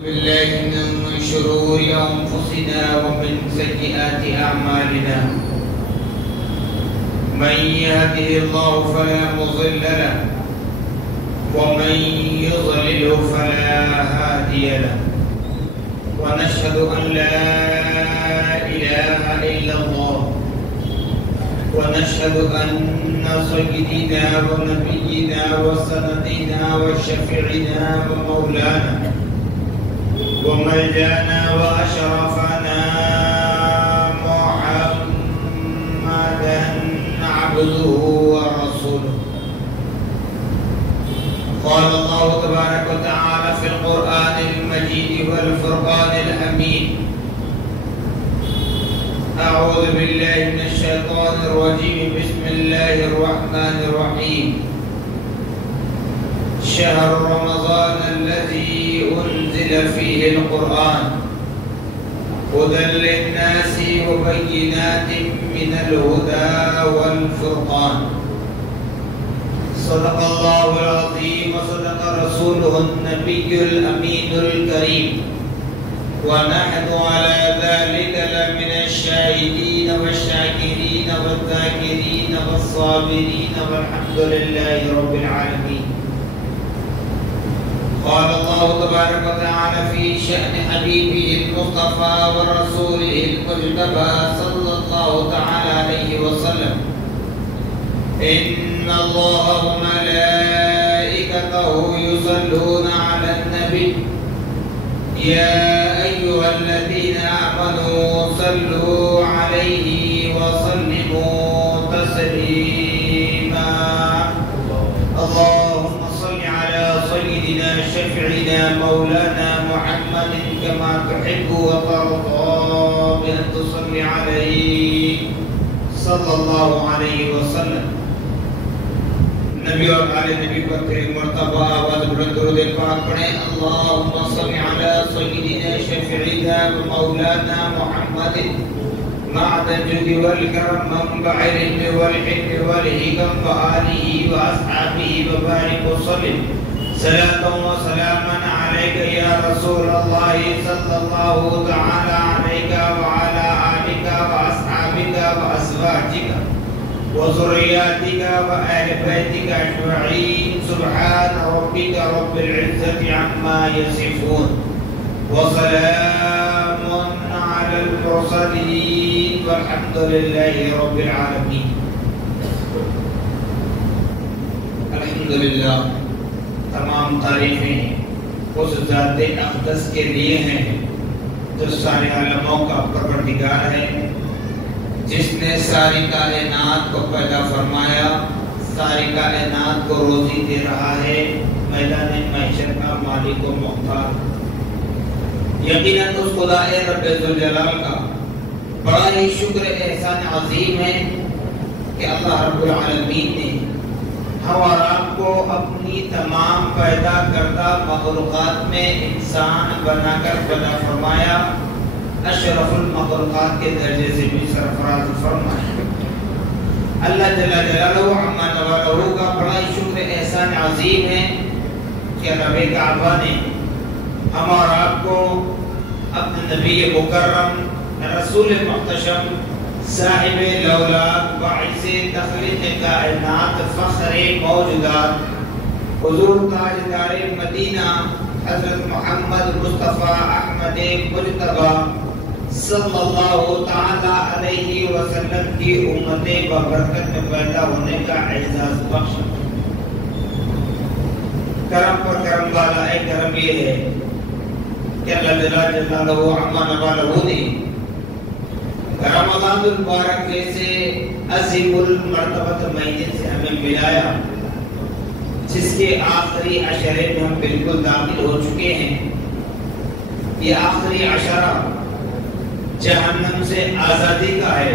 بالله من شرور أنفسنا ومن سيئات أعمالنا من يهده الله فلا مضل له ومن يضلل فلا هادي له ونشهد أن لا إله إلا الله ونشهد أن سيدنا ونبينا وسندنا وشفيعنا ومولانا وملجانا وأشرفنا محمدا عبده ورسوله. قال الله تبارك وتعالى في القرآن المجيد والفرقان الحميد: أعوذ بالله من الشيطان الرجيم. بسم الله الرحمن الرحيم. شهر رمضان الذي أنزل فيه القرآن هدى للناس وبينات من الهدى والفرقان. صدق الله العظيم وصدق رسوله النبي الأمين الكريم، ونحن على ذلك لمن الشاهدين والشاكرين والذاكرين والصابرين والحمد لله رب العالمين. قال الله تبارك وتعالى في شأن حبيبه المصطفى ورسوله المجتبى صلى الله تعالى عليه وسلم: إن الله وملائكته يصلون على النبي يا أيها الذين آمنوا صلوا عليه وسلموا تسليما. اللهم صل على سيدنا شفيعنا مولانا محمد كما تحب وترضى بأن تصلي عليه صلى الله عليه وسلم. نبی اور آل نبی پر کئی مرتبہ آواز بلند درود پاک پڑھیں: اللہم صل علی سیدنا شفیعنا مولانا محمد معدن الجود والکرم منبع العلم والحلم والحکم وآلہ واصحابہ وبارک وسلم صلاۃ وسلاما علیک یا رسول اللہ صلی اللہ تعالی علیک وعلی آلک واصحابک وازواجک وذرياتك وآل بيتك أجمعين. سبحان ربك رب العزة عما يصفون وسلام على المرسلين والحمد لله رب العالمين. الحمدللہ، تمام تعریفیں اس ذات اقدس کے لیے ہیں جو سارے عالموں کا پروردگار ہے، جس نے ساری کائنات کو پیدا فرمایا، ساری کائنات کو روزی دے رہا ہے، میدان معیشت کا مالک و مختار. یقیناً اس خدا رب ذوالجلال کا بڑا ہی شکر احسان عظیم ہے کہ اللہ رب العالمین نے ہم اور آپ کو اپنی تمام پیدا کردہ مخلوقات میں انسان بنا کر پیدا فرمایا، اشرف المخلوقات کے درجے سے بھی سرفراز فرمائے. اللہ جل جلالہ عما نوالہ کا بڑا ہی شکر احسان عظیم ہے کہ رب کعبہ نے ہم اور آپ کو اپنے نبی مکرم، رسول محتشم، صاحب الاولاد، باعث تخلیق کائنات، فخر موجودات، حضور تاجدار مدینہ حضرت محمد مصطفیٰ احمد مجتبی صلی اللہ تعالی علیہ وسلم کی امت ببرکت میں پیدا ہونے کا اعزاز بخش. کرم پر کرم والا ایک کرم یہ ہے کہ اللہ جلالہ عما نوالہ نے رمضان المبارک جیسے عظیم المرتبت مہینے سے ہمیں ملایا، جس کے آخری عشرے میں ہم بالکل داخل ہو چکے ہیں. یہ آخری عشرہ جہنم سے آزادی کا ہے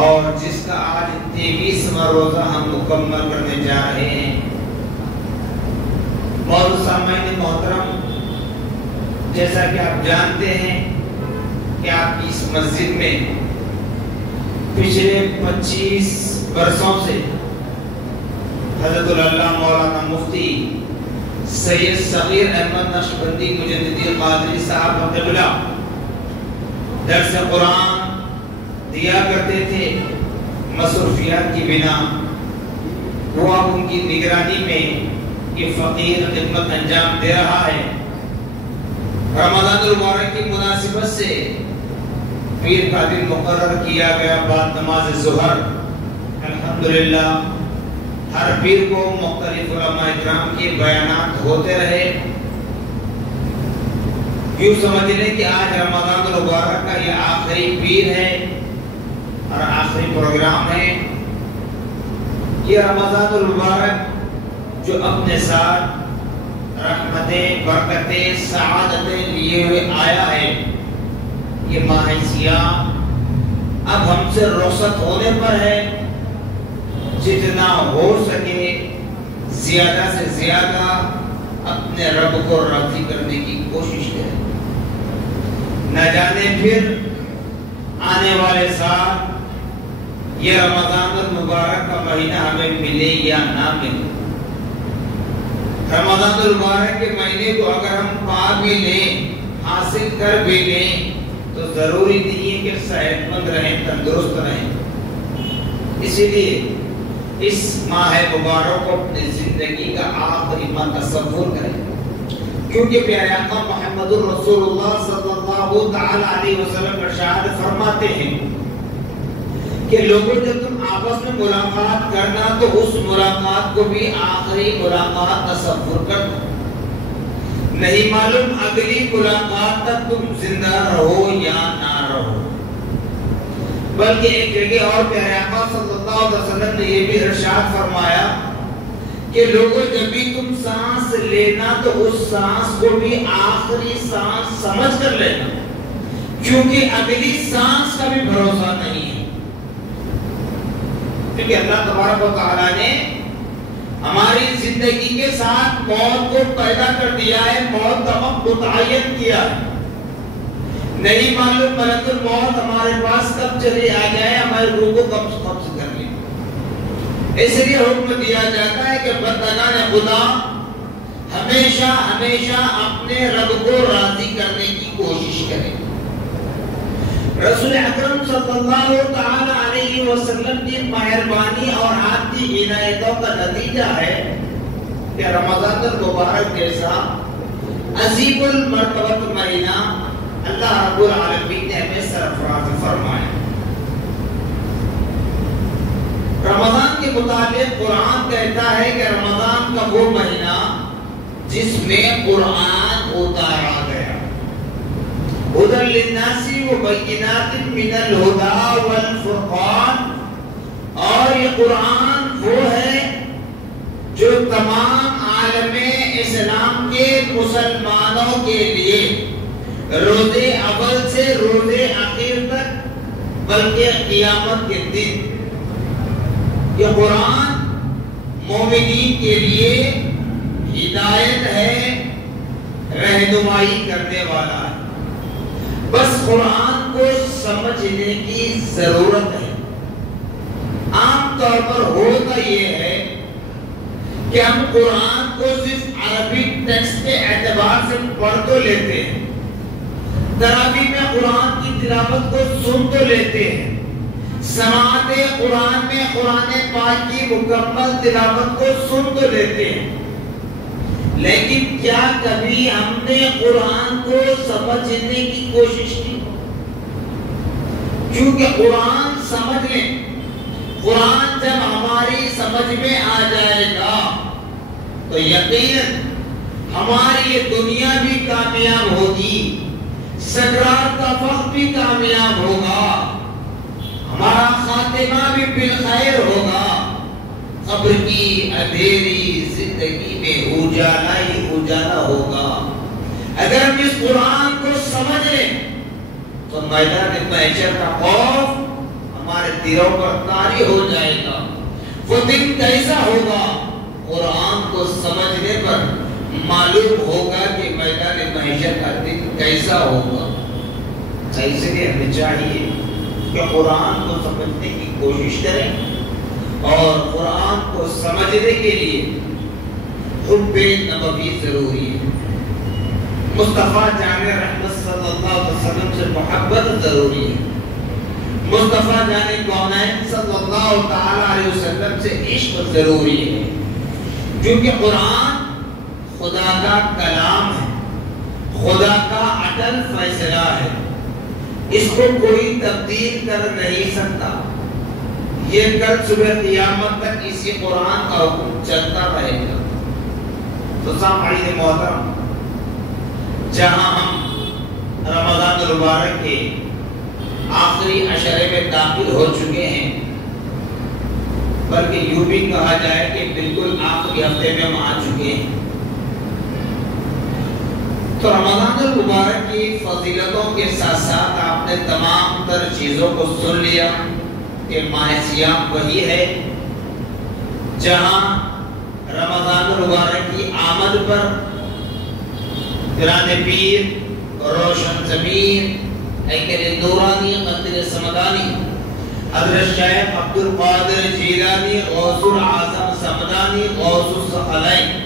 اور جس کا آج 23واں روزہ ہم مکمل کرنے جا رہے ہیں. اور سامعین محترم، جیسا کہ آپ جانتے ہیں کہ آپ کی اس مسجد میں پچھلے 25 برسوں سے حضرت اللہ مولانا مفتی سید صغیر احمد نقشبندی مجددی قادری صاحب رحمۃ اللہ درس قرآن دیا کرتے تھے، مصروفیات کی بنا وہ اب ان کی نگرانی میں یہ فقیر خدمت انجام دے رہا ہے۔ رمضان المبارک کی مناسبت سے پیر کا دن مقرر کیا گیا بعد نماز ظہر۔ الحمدللہ ہر پیر کو مختلف علماء اکرام کے بیانات ہوتے رہے۔ یوں سمجھ لیں کہ آج رمضان المبارک کا یہ آخری پیر ہے اور آخری پروگرام ہے۔ یہ رمضان المبارک جو اپنے ساتھ رحمتیں، برکتیں، سعادتیں لیے ہوئے آیا ہے، یہ ماہ سیام اب ہم سے رخصت ہونے پر ہے۔ جتنا ہو سکے زیادہ سے زیادہ اپنے رب کو راضی کرنے کی کوشش کریں۔ نہ جانے پھر آنے والے سال یہ رمضان المبارک کا مہینہ ہمیں ملے یا نہ ملے۔ رمضان المبارک کے مہینے کو اگر ہم پا بھی لیں، حاصل کر بھی لیں، تو ضروری نہیں ہے کہ صحت مند رہیں، تندرست رہیں۔ اسی لیے اس ماہ مبارک کو اپنی زندگی کا آخری ماہ تصور کریں، کیونکہ پیارے آقا محمد الرسول اللہ صلی اللہ تعالی علیہ وسلم ارشاد فرماتے ہیں کہ لوگوں جب تم آپس میں ملاقات کرنا تو اس ملاقات کو بھی آخری ملاقات تصور کرنا، نہیں معلوم اگلی ملاقات تک تم زندہ رہو یا نہ رہو۔ بلکہ ایک جگہ اور پیارے آقا صلی اللہ علیہ وسلم نے یہ بھی ارشاد فرمایا کہ لوگوں جب بھی تم سانس لینا تو اس سانس کو بھی آخری سانس سمجھ کر لینا، کیونکہ اگلی سانس کا بھی بھروسہ نہیں ہے۔ کیونکہ اللہ تبارک و تعالیٰ نے ہماری زندگی کے ساتھ موت کو پیدا کر دیا ہے، موت کا وقت متعین کیا ہے۔ نہیں معلوم ملک الموت ہمارے پاس کب چلے آ جائے، ہمارے روح کو کب قبض کر لے۔ اس لیے حکم دیا جاتا ہے کہ بندگان خدا ہمیشہ ہمیشہ اپنے رب کو راضی کرنے کی کوشش کریں۔ رسول اکرم صلی اللہ تعالی علیہ وسلم کی مہربانی اور آپ کی عنایتوں کا نتیجہ ہے کہ رمضان المبارک جیسا عظیم المرتبت مہینہ اللہ رب العالمین نے ہمیں سرفراز فرمایا۔ رمضان کے متعلق قرآن کہتا ہے کہ رمضان کا وہ مہینہ جس میں قرآن اتارا گیا، ہدی للناس وبینات من الہدی والفرقان، اور یہ قرآن وہ ہے جو تمام عالم اسلام کے مسلمانوں کے لیے روزے اول سے روزے اخیر تک، بلکہ قیامت کے دن یہ قرآن مومنین کے لیے ہدایت ہے، رہنمائی کرنے والا ہے۔ بس قرآن کو سمجھنے کی ضرورت ہے۔ عام طور پر ہوتا یہ ہے کہ ہم قرآن کو صرف عربی ٹیکسٹ کے اعتبار سے پڑھ تو لیتے ہیں، تراویح میں قرآن کی تلاوت کو سن تو لیتے ہیں، سماعت قرآن میں قرآن پاک کی مکمل تلاوت کو سن تو لیتے ہیں، لیکن کیا کبھی ہم نے قرآن کو سمجھنے کی کوشش کی؟ کیونکہ قرآن سمجھ لیں، قرآن جب ہماری سمجھ میں آ جائے گا تو یقیناً ہماری یہ دنیا بھی کامیاب ہوگی، سکرات کا وقت بھی کامیاب ہوگا، ہمارا خاتمہ بھی بالخیر ہوگا، قبر کی اندھیری زندگی میں اجالا ہی اجالا ہوگا۔ اگر ہم اس قرآن کو سمجھ لیں تو میدان محشر کا خوف ہمارے دلوں پر طاری ہو جائے گا۔ وہ دن کیسا ہوگا؟ قرآن کو سمجھنے پر معلوم ہوگا کہ میدان محشر کا دن کیسا ہوگا۔ اس لیے ہمیں چاہیے کہ قرآن کو سمجھنے کی کوشش کریں، اور قرآن کو سمجھنے کے لیے حب نبوی ضروری ہے، مصطفیٰ جان رحمت صلی اللہ علیہ وسلم سے محبت ضروری ہے، مصطفیٰ جان کونین صلی اللہ علیہ وسلم سے عشق ضروری ہے، کیونکہ قرآن خدا کا کلام ہے، خدا کا عدل فیصلہ ہے، اس کو کوئی تبدیل کر نہیں سکتا، یہ کل صبح قیامت تک اسی قرآن کا حکم چلتا رہے گا۔ تو سامعین محترم، جہاں ہم رمضان المبارک کے آخری عشرے میں داخل ہو چکے ہیں، بلکہ یوں بھی کہا جائے کہ بالکل آخری ہفتے میں ہم آ چکے ہیں، تو رمضان المبارک کی فضیلتوں کے ساتھ ساتھ آپ نے تمام تر چیزوں کو سن لیا کہ ماہ سیام وہی ہے جہاں رمضان المبارک کی آمد پر گران پیر، روشن زمین، ہیکل نورانی، قدر سمدانی، حضرت شیخ عبدالقادر جیلانی، غوث العظم سمدانی، غوث الثقلین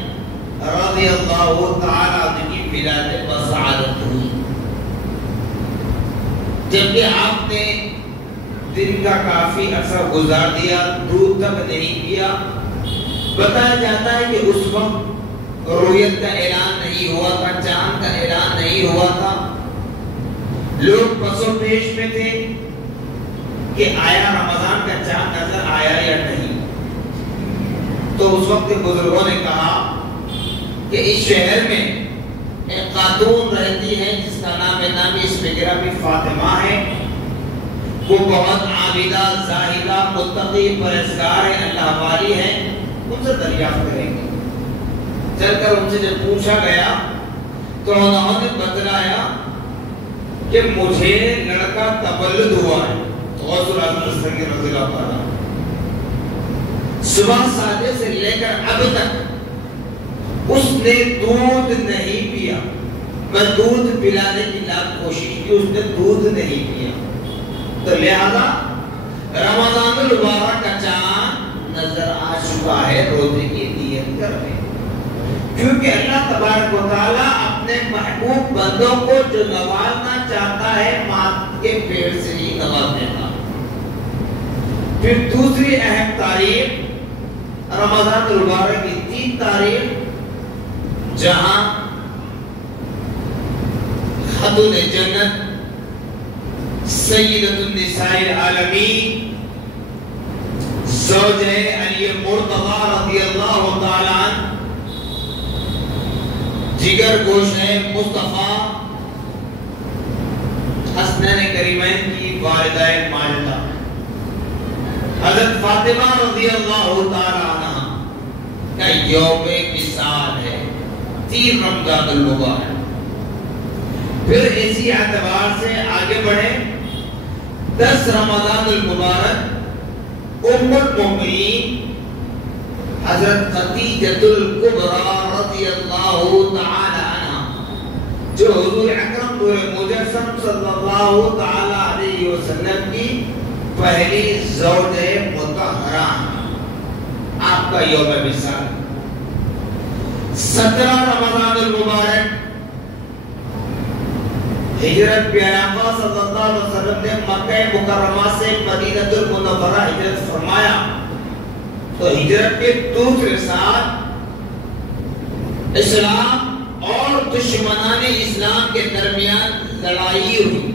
رضی اللہ تعالیٰ عنہ کی ولادت و سعادت ہوئی۔ جبکہ آپ نے دن کا کافی عرصہ گزار دیا، دودھ تک نہیں کیا، بتایا جاتا ہے کہ اس وقت رویت کا اعلان نہیں ہوا تھا، چاند کا اعلان نہیں ہوا تھا، لوگ پس و پیش میں تھے کہ آیا رمضان کا چاند نظر آیا یا نہیں۔ تو اس وقت بزرگوں نے کہا کہ اس شہر میں ایک خاتون رہتی ہے جس کا نام اس فکرہ بھی فاطمہ ہے، وہ بہت عابدہ، زاہدہ، متقی، پرہیزگار ہے، اللہ والی ہے، ان سے دریافت کریں گے۔ چل کر ان سے جب پوچھا گیا تو انہوں نے بتلایا کہ مجھے لڑکا تولد ہوا ہے، غوث العظم رضی اللہ عنہ، صبح ساجے سے لے کر اب تک اس نے دودھ نہیں پیا، میں دودھ پلانے کی لاکھ کوشش کی، اس نے دودھ نہیں پیا، تو لہذا رمضان المبارک کا چاند نظر آ چکا ہے، روزے کی نیت کر لیں، کیونکہ اللہ تبارک و تعالیٰ اپنے محبوب بندوں کو جو نوازنا چاہتا ہے ماں کے پیٹ سے ہی نوازنے کا۔ پھر دوسری اہم تاریخ رمضان المبارک کی 3 تاریخ جہاں خاتون جنت سیدۃ النساء العالمین زوجہ علی مرتضی رضی اللہ تعالی عنہ، جگر گوشہ مصطفیٰ حسنین کریمین کی والدہ ماجدہ حضرت فاطمہ رضی اللہ تعالی عنہ کا یوم مثال ہے، 3 رمضان المبارک۔ پھر اسی اعتبار سے آگے بڑھے، 10 رمضان المبارک ام المؤمنین حضرت خدیجۃ الکبریٰ رضی اللہ تعالی عنہ، جو حضور اکرم نور مجسم صلی اللہ تعالی علیہ وسلم کی پہلی زوجہ مطہرہ، آپ کا یوم مثال۔ 17 رمضان المبارک ہجرت پیارے آقا صلی اللہ علیہ وسلم نے مکہ مکرمہ سے مدینہ المنورہ ہجرت فرمایا، تو ہجرت کے دوسرے سال اسلام اور دشمنان اسلام کے درمیان لڑائی ہوئی،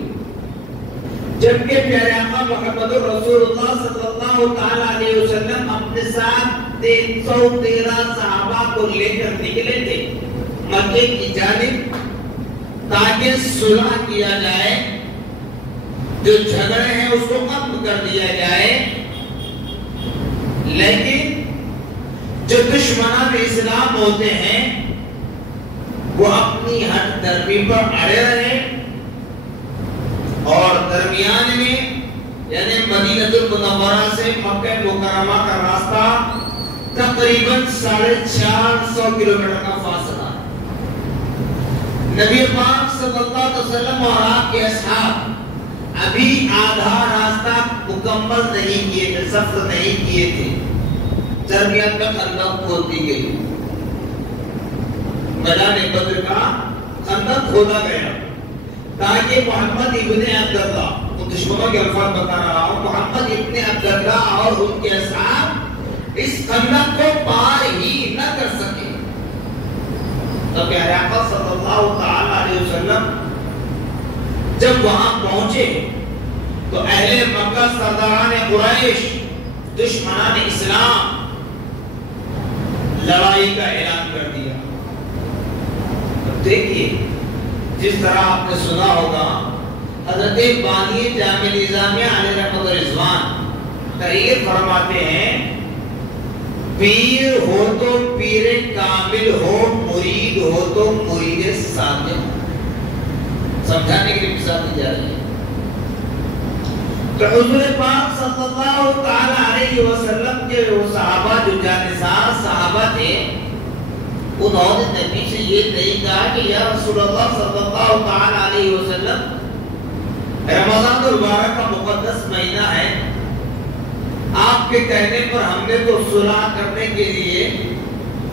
جبکہ پیارے آقا محمد رسول اللہ صلی اللہ تعالی علیہ وسلم اپنے ساتھ 313 صحابہ کو لے کر نکلے تھے مکے کی جانب، تاکہ صلح کیا جائے، جو جھگڑے ہیں اس کو ختم کر دیا جائے، لیکن جو دشمنان اسلام ہوتے ہیں وہ اپنی ہٹ درمی پر اڑے رہے، اور درمیان میں یعنی مدینہ المنورہ سے مکہ مکرمہ کا راستہ تقریباً 450 کلومیٹر کا فاصلہ، نبی پاک صلی اللہ علیہ وسلم اور آپ کے اصحاب ابھی آدھا راستہ مکمل نہیں کیے تھے، سفر نہیں کیے تھے، درمیان میں خندق کھود دی گئی، میدان بدر کا خندق کھودا گیا تاکہ محمد ابن عبداللہ، دشمنوں کے الفاظ بتا رہا ہوں، محمد ابن عبداللہ اور ان کے اصحاب اس خندق کو پار ہی نہ کر سکے۔ تو پیارے آقا صلی اللہ تعالی علیہ وسلم جب وہاں پہنچے تو اہل مکہ سرداران قریش، دشمنان اسلام، لڑائی کا اعلان کر دیا۔ دیکھیے جس طرح آپ نے سنا ہوگا، حضرت بانی جامع نظامیہ علیہ رحمت و رضوان تحریر فرماتے ہیں، پیر ہو تو پیر کامل ہو، مرید ہو تو مرید صادق ہو۔ سمجھانے کے لیے مثال دی جا رہی ہے۔ تو حضور پاک صلی اللہ تعالی علیہ وسلم کے وہ صحابہ جو جانثار صحابہ تھے، انہوں نے نبی سے یہ نہیں کہا کہ یا رسول اللہ صلی اللہ تعالی علیہ وسلم، رمضان المبارک کا مقدس مہینہ ہے، آپ کے کہنے پر ہم نے تو صلح کرنے کے لیے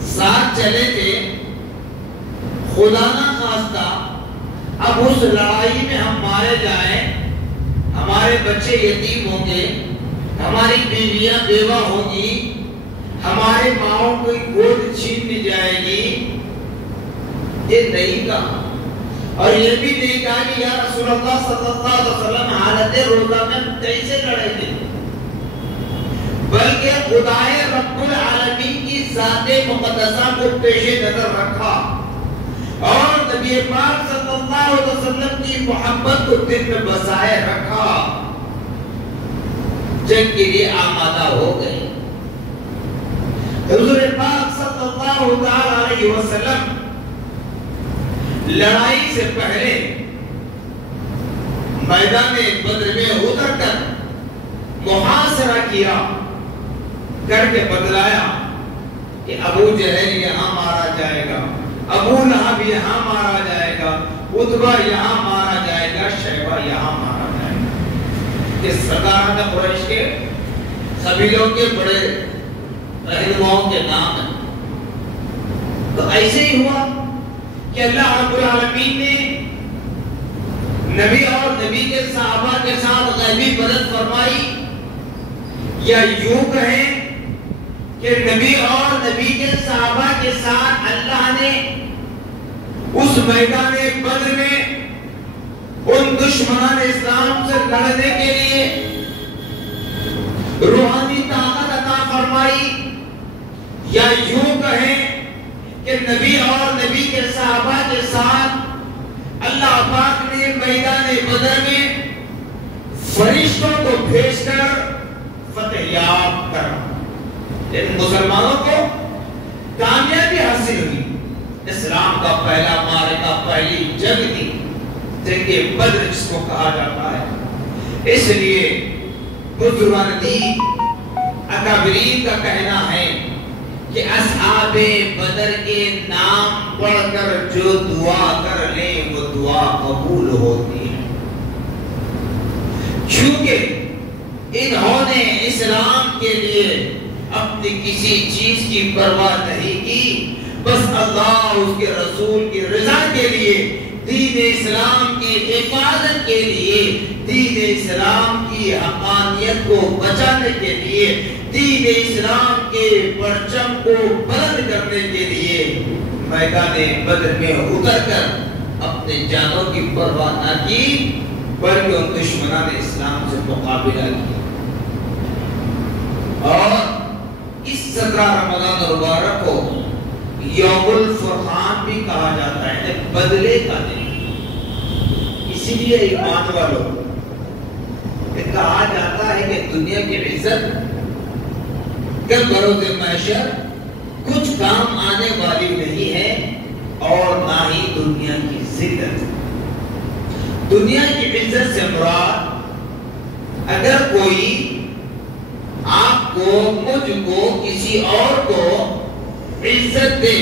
ساتھ چلے تھے، خدا نہ خواستہ اب اس لڑائی میں ہم مارے جائیں، ہمارے بچے یتیم ہوں گے، ہماری بیویاں بیوہ ہوں گی، ہمارے ماؤں کی گود چھین لی جائے گی، یہ نہیں کہا۔ اور یہ بھی نہیں کہا کہ یا رسول اللہ صلی اللہ علیہ وسلم حالت روزہ میں کیسے لڑیں گے، بلکہ خدائے رب العالمین کی ذات مقدسہ کو پیش نظر رکھا اور نبی پاک صلی اللہ علیہ وسلم کی محبت کو دل میں بسائے رکھا، جنگ کے لیے آمادہ ہو گئے۔ حضور پاک صلی اللہ علیہ وسلم لڑائی سے پہلے میدان بدر میں اتر کر محاصرہ کیا، کر کے بتلایا کہ ابو جہل یہاں مارا جائے گا، ابو لہب یہاں مارا جائے گا، عتبہ یہاں مارا جائے گا، شیبہ یہاں مارا جائے گا۔ یہ سرداران قریش کے قبیلوں کے بڑے رہنماؤں کے نام ہیں۔ تو ایسے ہی ہوا کہ اللہ رب العالمین نے نبی اور نبی کے صحابہ کے ساتھ غیبی مدد فرمائی، یا یوں کہیں کہ نبی اور نبی کے صحابہ کے ساتھ اللہ نے اس میدان بدر میں ان دشمنان اسلام سے لڑنے کے لیے روحانی طاقت عطا فرمائی، یا یوں کہیں کہ نبی اور نبی کے صحابہ کے ساتھ اللہ پاک نے میدان بدر میں فرشتوں کو بھیج کر فتح یاب کرا، لیکن مسلمانوں کو کامیابی حاصل ہوئی۔ اسلام کا پہلا معرکہ، پہلی جنگ تھی، جنگ بدر جس کو کہا جاتا ہے۔ اس لیے بزرگان دین اکابرین کا کہنا ہے کہ اصحاب بدر کے نام پڑھ کر جو دعا کر لیں وہ دعا قبول ہوتی ہے، کیونکہ انہوں نے اسلام کے لیے اپنی کسی چیز کی پرواہ نہیں کی، بس اللہ اور اس کے رسول کی رضا کے لیے، دین اسلام کی حفاظت کے لیے، دین اسلام کی حقانیت کو بچانے کے لیے، دین اسلام کے پرچم کو بلند کرنے کے لیے میدان بدر میں اتر کر اپنے جانوں کی پرواہ نہ کی، بلکہ ان دشمنان اسلام سے مقابلہ کیا۔ اور اس 17 رمضان المبارک کو یوم الفرقان بھی کہا جاتا ہے، بدلے کا دن۔ اسی لیے ایمان والوں کہا جاتا ہے کہ دنیا کی عزت کل بروز محشر کچھ کام آنے والی نہیں ہے، اور نہ ہی دنیا کی ذلت۔ دنیا کی عزت سے مراد اگر کوئی آپ کو، مجھ کو، کسی اور کو عزت دے،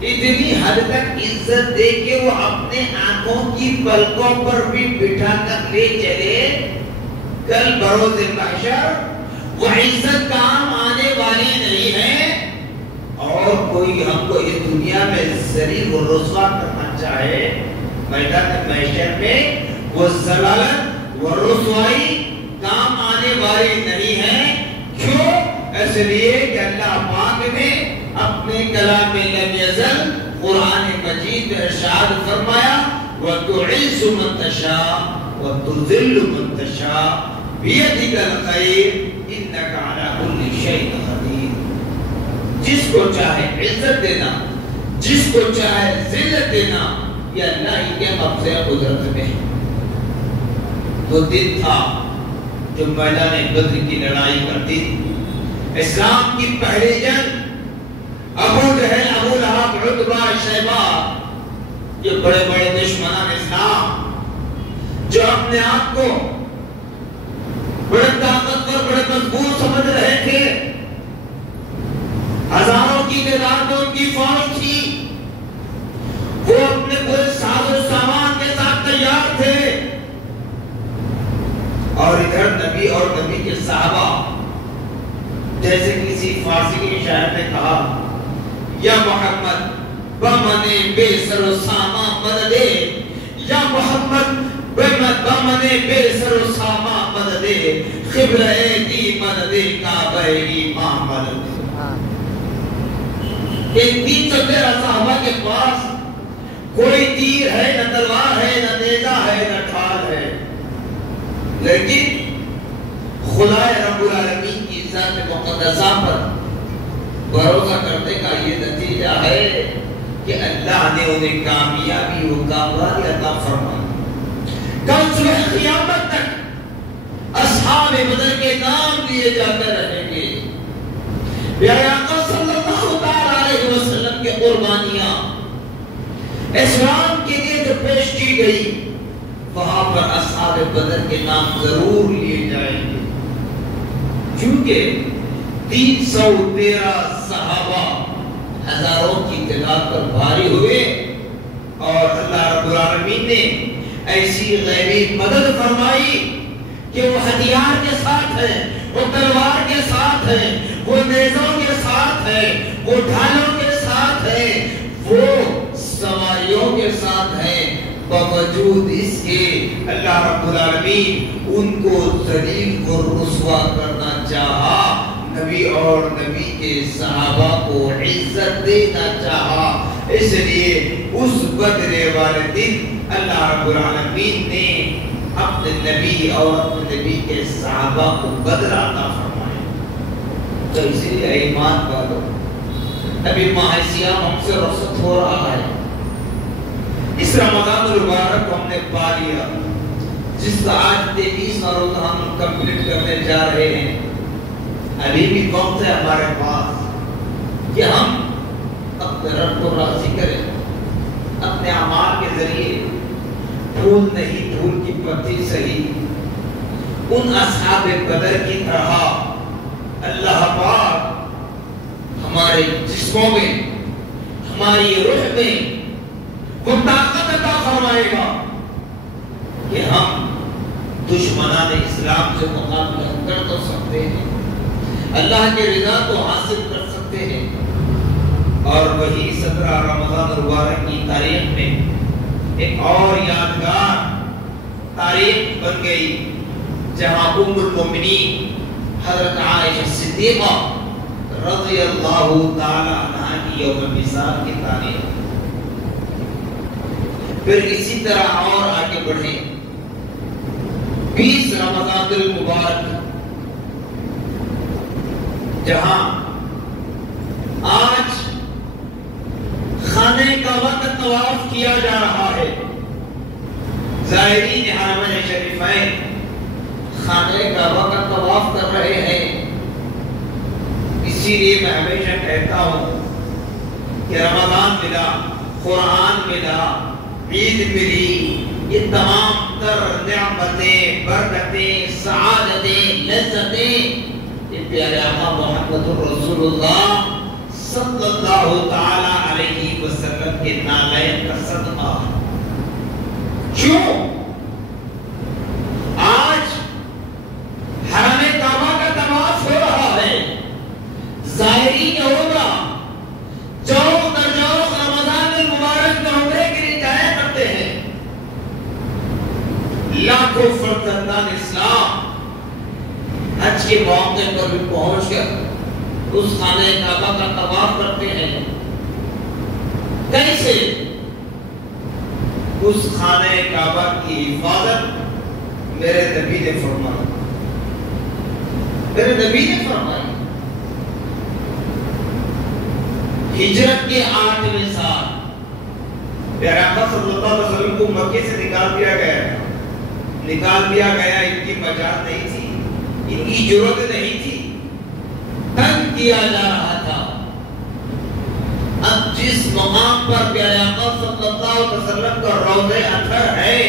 اتنی حد تک عزت دے کہ وہ اپنے آنکھوں کی پلکوں پر بھی بٹھا کر لے چلے، کل بروز محشر وہ عزت کام آنے والی نہیں ہے، اور کوئی ہم کو اس دنیا میں ذلیل و رسوا کرنا چاہے، میدان محشر میں وہ ضلالت و رسوائی کام آنے والی نہیں ہے۔ کیوں؟ اس لیے کہ اللہ پاک نے اپنے کلام لم یزل قرآن مجید میں ارشاد فرمایا وَتُعِزُّ مَن تَشَاءُ وَتُذِلُّ مَن تَشَاءُ بِيَدِكَ الْخَيْرُ إِنَّكَ عَلَى كُلِّ شَيْءٍ قدیر۔ جس کو چاہے عزت دینا، جس کو چاہے ذلت دینا، یہ اللہ ہی کے قبضے قدرت میں۔ وہ دن تھا جو میدان بدر کی لڑائی کرتی تھی، اسلام کی پہلی جنگ، ابو جہل، ابو لہب، عتبہ، شیبہ، یہ بڑے بڑے دشمنان اسلام جو اپنے آپ کو بڑے طاقتور، بڑے مضبوط سمجھ رہے تھے، ہزاروں کی تعداد میں ان کی فوج تھی، وہ اپنے پورے ساز و سامان کے ساتھ تیار تھے، اور ادھر نبی اور نبی کے صحابہ، جیسے کسی فارسی کے شاعر نے کہا یا محمد بمنے بے سر و سامان مددے، یا محمد بمنے بے سر و سامان مددے، قبلہ دی مددے کعبہ ایمان مددے۔ ایک 313 صحابہ کے پاس کوئی تیر ہے، نہ تلوار ہے، نہ نیزہ ہے، نہ ڈھال ہے، لیکن خدا رب العالمین کی ذات مقدسہ پر بھروسہ کرنے کا یہ نتیجہ ہے کہ اللہ نے انہیں کامیابی و کامیابی عطا فرمائی۔ کل صبح قیامت تک اصحاب بدر کے نام لیے جاتے رہیں گے۔ پیارے آقا صلی اللہ علیہ وسلم کی قربانیاں اسلام کے لیے جو پیش کی گئی، وہاں پر اصحاب بدر کے نام ضرور لیے جائیں گے، کیونکہ 313 صحابہ ہزاروں کی تعداد پر بھاری ہوئے، اور اللہ رب العالمین نے ایسی غیبی مدد فرمائی کہ وہ ہتھیار کے ساتھ ہیں، وہ تلوار کے ساتھ ہیں، وہ نیزوں کے ساتھ ہیں، وہ ڈھالوں کے ساتھ ہیں، وہ سواریوں کے ساتھ ہیں، باوجود اس کے اللہ رب العالمین ان کو ذلیل و رسوا کرنا چاہا، نبی اور نبی کے صحابہ کو عزت دینا چاہا۔ اس لیے اس بدر والے دن اللہ رب العالمین نے اپنے نبی اور اپنے نبی کے صحابہ کو بدر عطا فرمایا۔ تو اسی لیے ایمان والو، ابھی ماہ سیام ہم سے رخصت ہو رہا ہے، اس رمضان المبارک کو ہم نے پا لیا، جس کا آج 23واں روزہ ہم کمپلیٹ کرنے جا رہے ہیں۔ ابھی بھی وقت ہے ہمارے پاس کہ ہم اپنے رب کو راضی کریں، اپنے اعمال کے ذریعے، پھول نہیں پھول کی پتی صحیح، ان اصحاب بدر کی طرح اللہ پاک ہمارے جسموں میں، ہماری روح میں وہ طاقت عطا فرمائے گا کہ ہم دشمنان اسلام سے مقابلہ کر تو سکتے ہیں، اللہ کے رضا کو حاصل کر سکتے ہیں۔ اور وہی 17 رمضان المبارک کی تاریخ میں ایک اور یادگار تاریخ بن گئی، جہاں ام المومنین حضرت عائشہ صدیقہ رضی اللہ تعالی عنہا کی یوم وصال کی تاریخ۔ پھر اسی طرح اور آگے بڑھیں، 20 رمضان المبارک، جہاں آج خانے کا وقت طواف کیا جا رہا ہے، زائرین حرمین شریفین خانے کا وقت طواف کر رہے ہیں۔ اسی لیے میں ہمیشہ کہتا ہوں کہ رمضان ملا، قرآن ملا، عید ملی، یہ تمام تر نعمتیں، برکتیں، سعادتیں، لذتیں یہ پیارے آقا محمد رسول اللہ صلی اللہ تعالی علیہ وسلم کے نالین کا صدقہ۔ کیوں؟ آج حرم کعبہ کا طواف ہو رہا ہے، زائرین عمرہ لاکھوں فرزندان اسلام حج کے موقع پر بھی پہنچ کر اس خانہ کعبہ کا طواف کرتے ہیں. کیسے؟ اس خانہ کعبہ کی حفاظت میرے نبی نے فرمائی. میرے نبی نے فرمائی. ہجرت کے 8ویں سال پیارے آقا صلی اللہ علیہ وسلم کو مکے سے نکال دیا گیا. ان کی مجال نہیں تھی, ان کی ضرورت نہیں تھی, تنگ کیا جا رہا تھا. اب جس مقام پر پیارے آقا صلی اللہ علیہ وسلم کا روضہ اطہر ہے,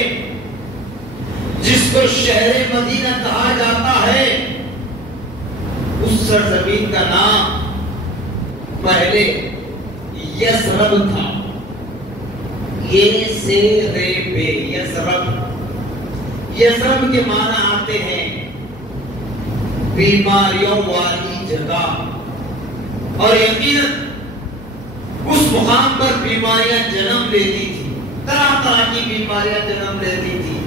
جس کو شہر مدینہ کہا جاتا ہے, اس سرزمین کا نام پہلے یثرب تھا. یثرب کے معنی آتے ہیں بیماریوں والی جگہ, اور یقیناً اس مقام پر بیماریاں جنم لیتی تھی, طرح طرح کی بیماریاں جنم لیتی تھی.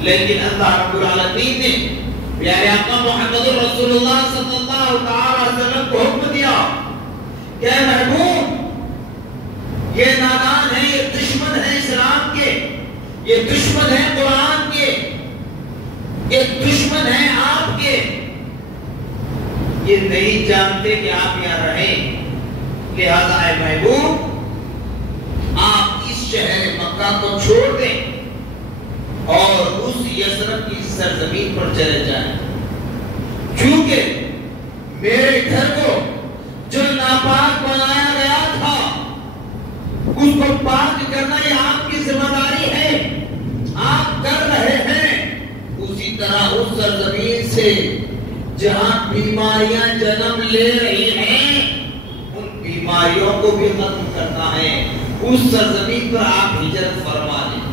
لیکن اللہ رب العالمین نے پیارے آقا محمد رسول اللہ صلی اللہ علیہ وسلم کو حکم دیا کہ اے محبوب, یہ نادان ہیں, یہ دشمن ہیں اسلام کے, یہ دشمن ہیں قرآن کے, یہ دشمن ہیں آپ کے, یہ نہیں جانتے کہ آپ یہاں رہیں. لہذا اے محبوب, آپ اس شہر مکہ کو چھوڑ دیں اور اس یثرب کی سرزمین پر چلے جائیں, کیونکہ میرے گھر کو جو ناپاک بنایا گیا تھا اس کو پاک کرنا یہ آپ کی ذمہ داری ہے, آپ کر رہے ہیں. اسی طرح اس سرزمین سے جہاں بیماریاں جنم لے رہی ہیں, ان بیماریوں کو بھی ختم کرنا ہے. اس سرزمین پر آپ ہجرت فرما لیں.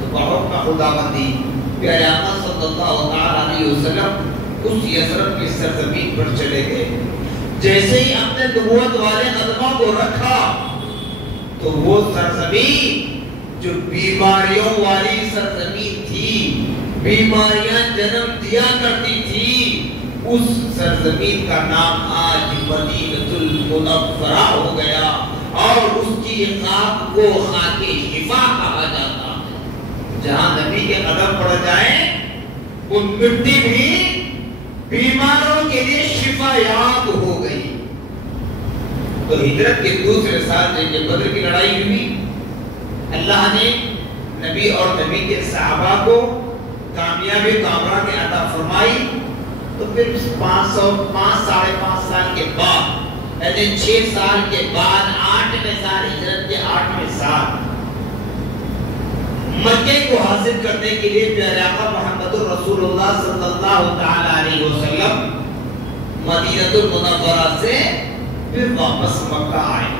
تو بہت کا خداوندی پیارے آقا صلی اللہ علیہ وسلم اس یثرب کی سرزمین پر چلے گئے. جیسے ہی اپنے نبوت والے قدموں کو رکھا تو وہ سرزمین جو بیماریوں والی سرزمین تھی, بیماریاں جنم دیا کرتی تھی, اس سرزمین کا نام آج مدینہ المنورہ ہو گیا, اور اس کی خاک کو خاک شفا کہا جاتا ہے. جہاں نبی کے قدم پڑ جائیں وہ مٹی بھی بیماروں کے لیے شفا یاب ہو گئی. تو ہجرت کے دوسرے سال جنگ بدر کی لڑائی ہوئی, اللہ نے نبی اور نبی کے صحابہ کو کامیابی کامرانی عطا فرمائی. تو پھر 5.5 سال کے بعد, یعنی 6 سال کے بعد 8ویں سال, ہجرت کے 8ویں سال, مکے کو حاصل کرنے کے لیے پیارے آقا محمد رسول اللہ صلی اللہ تعالی علیہ وسلم مدینہ المنورہ سے پھر واپس مکہ آئے.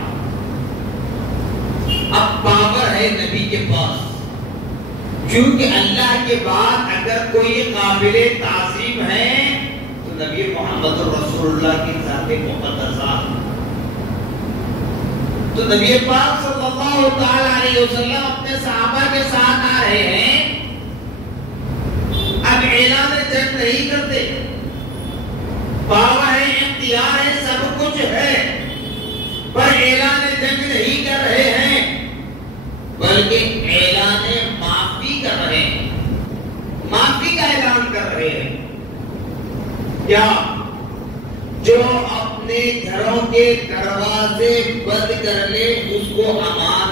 اب پاور ہے نبی کے پاس, کیونکہ اللہ کے بعد اگر کوئی قابل تعظیم ہے تو نبی محمد رسول اللہ کی ذات مقدسہ. تو نبی پاک صلی اللہ تعالی علیہ وسلم اپنے صحابہ کے ساتھ آ رہے ہیں. اب اعلان جنگ نہیں کرتے, پاور ہے, اختیار ہے, سب کچھ ہے, پر اعلان جنگ نہیں کر رہے ہیں, بلکہ اعلان معافی کر رہے ہیں, معافی کا اعلان کر رہے ہیں. کیا جو اپنے گھروں کے دروازے بند کر لے اس کو امان,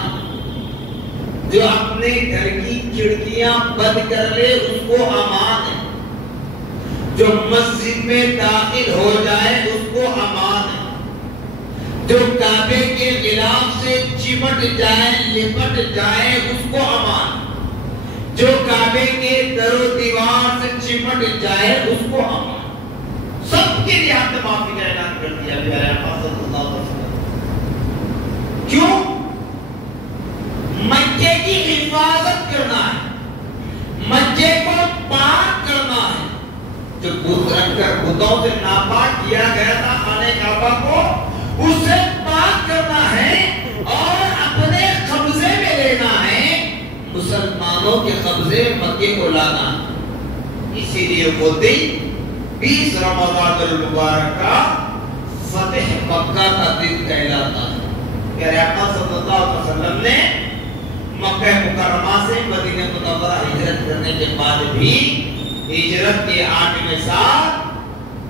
جو اپنے گھر کی کھڑکیاں بند کر لے اس کو امان ہے, جو مسجد میں داخل ہو جائے اس کو امان ہے, جو کعبے کے غلاف سے چمٹ جائے لپٹ جائے اس کو امان, جو کعبے کے در و دیوار سے چمٹ جائے اس کو امان. سب کے لیے آپ نے معافی کا اعلان کر دیا پیارے آقا صلی اللہ علیہ وسلم. کیوں؟ مکے کی حفاظت کرنا ہے, مکے کو پاک کرنا ہے. جو بت رکھ کر بتوں سے ناپاک کیا گیا تھا خانہ کعبہ کو, اس سے پاک کرنا ہے اور اپنے قبضے میں لینا ہے. مسلمان مسلمانوں کے قبضے مکے کو لانا، اسی لیے وہ دن 20 رمضان المبارک کا فتح مکہ کا دن کہلاتا ہے۔ کہ اقدس صلی اللہ علیہ وسلم نے مکہ مکرمہ سے مدینہ منورہ ہجرت کرنے کے بعد بھی ہجرت کے 8ویں سال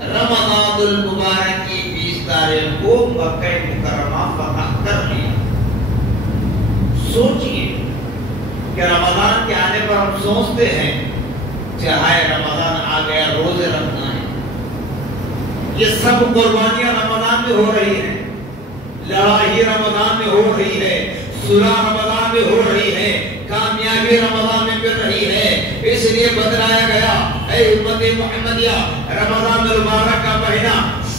رمضان المبارک کی 20 تاریخ کو مکہ مکرمہ فتح کر لیا۔ سوچئے کہ رمضان کے آنے پر ہم سوچتے ہیں چاہے رمضان آ گیا روزے رکھنا ہے، یہ سب قربانیاں رمضان میں ہو رہی ہیں، لڑائی رمضان میں ہو رہی ہے، صلح رمضان میں ہو رہی ہے، کامیابی رمضان میں مل رہی ہے۔ اس لیے بتلایا گیا اے امت محمدیہ، رمضان المبارک کا مہینہ